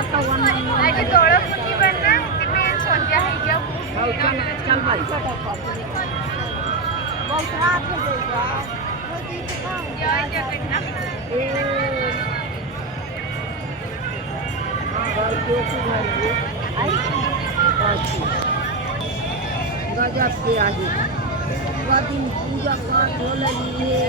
ଆଜି ଦୋଳ ପୂର୍ଣ୍ଣିମା ନା ସେଥିପାଇଁ ସନ୍ଧ୍ୟା ହେଇଯାଉ ଜୟ गजब से आगे दिन पूजा पाठ हो रही है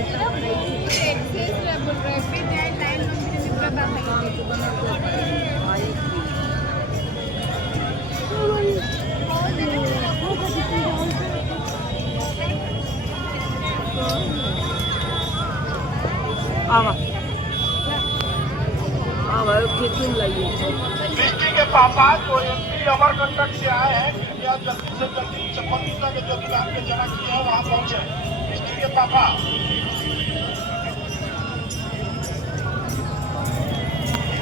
मिस्टी के पापा जो एमपी अमरकंटक से आए हैं कृपया जल्दी से जल्दी चपंदिता के जो दीवार के जगह किए हैं वहाँ पहुँचे मिस्टी के पापा।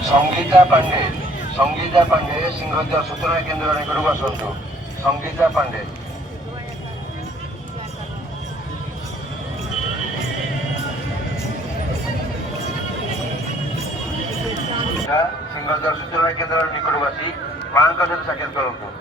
संगीता पांडे सिंहद्वार सूचना केन्द्र निकट को आसतु। संगीता पांडे सिंहद्वार सूचना केन्द्र निकट को आसी माँ साक्षात करूँ।